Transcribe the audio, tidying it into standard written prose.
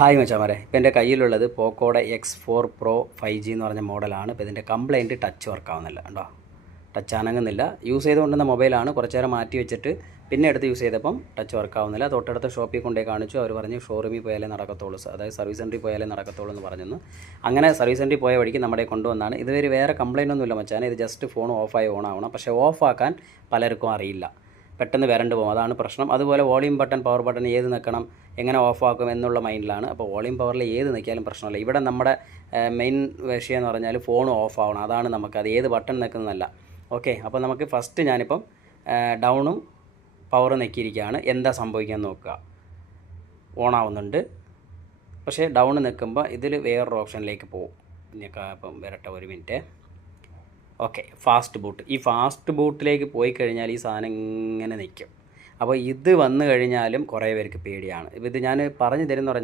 Hi മച്ചാമാരെ, ഇപ്പോൾ എൻ്റെ കയ്യിലുള്ളത് പോക്കോയുടെ X4 Pro 5G എന്ന് പറഞ്ഞ മോഡലാണ്. ഇപ്പോൾ ഇതിൻ്റെ കംപ്ലയിൻറ്റ് ടച്ച് വർക്ക് ആവുന്നില്ല. കണ്ടോ, ടച്ച് അനങ്ങുന്നില്ല. യൂസ് ചെയ്തുകൊണ്ടുന്ന മൊബൈലാണ്. കുറച്ച് നേരം മാറ്റി വെച്ചിട്ട് പിന്നെ എടുത്ത് യൂസ് ചെയ്തപ്പം ടച്ച് വർക്ക് ആവുന്നില്ല. തൊട്ടടുത്ത ഷോപ്പിൽ കൊണ്ടേ കാണിച്ചു. അവർ പറഞ്ഞു ഷോറൂമിൽ പോയാലേ നടക്കത്തുള്ളൂ, അതായത് സർവീസ് സെൻറ്ററിൽ പോയാലേ നടക്കത്തുള്ളൂ എന്ന് പറഞ്ഞെന്ന്. അങ്ങനെ സർവീസ് സെൻറ്ററിൽ പോയ വഴിക്ക് നമ്മുടെ കൊണ്ടുവന്നാണ്. ഇതുവരെ വേറെ കംപ്ലയിൻ്റ് ഒന്നുമില്ല മച്ചാനെ. ഇത് ജസ്റ്റ് ഫോൺ ഓഫായി ഓൺ ആവണം. പക്ഷേ ഓഫാക്കാൻ പലർക്കും അറിയില്ല. പെട്ടെന്ന് വരണ്ട് പോകും, അതാണ് പ്രശ്നം. അതുപോലെ വോളിയം ബട്ടൺ, പവർ ബട്ടൺ ഏത് നിൽക്കണം, എങ്ങനെ ഓഫാക്കും എന്നുള്ള മൈൻഡിലാണ്. അപ്പോൾ വോളിയം പവറിൽ ഏത് നിൽക്കിയാലും പ്രശ്നമില്ല. ഇവിടെ നമ്മുടെ മെയിൻ വിഷയം എന്ന് പറഞ്ഞാൽ ഫോൺ ഓഫ് ആവണം. അതാണ് നമുക്കത് ഏത് ബട്ടൺ നിൽക്കുന്നതല്ല. ഓക്കെ, അപ്പോൾ നമുക്ക് ഫസ്റ്റ് ഞാനിപ്പം ഡൗണും പവർ നിൽക്കിയിരിക്കുകയാണ്. എന്താ സംഭവിക്കാൻ നോക്കുക. ഓൺ ആവുന്നുണ്ട്, പക്ഷേ ഡൗൺ നിൽക്കുമ്പോൾ ഇതിൽ വേറൊരു ഓപ്ഷനിലേക്ക് പോകും. ഇപ്പം വരട്ടെ, ഒരു മിനിറ്റ്. Okay, fast boot. ഈ ഫാസ്റ്റ് ബൂട്ടിലേക്ക് പോയി കഴിഞ്ഞാൽ ഈ സാധനം ഇങ്ങനെ നിൽക്കും. അപ്പോൾ ഇത് വന്നു കഴിഞ്ഞാലും കുറേ പേർക്ക് പേടിയാണ്. ഇത് ഞാൻ പറഞ്ഞു തരുമെന്ന് പറഞ്ഞാൽ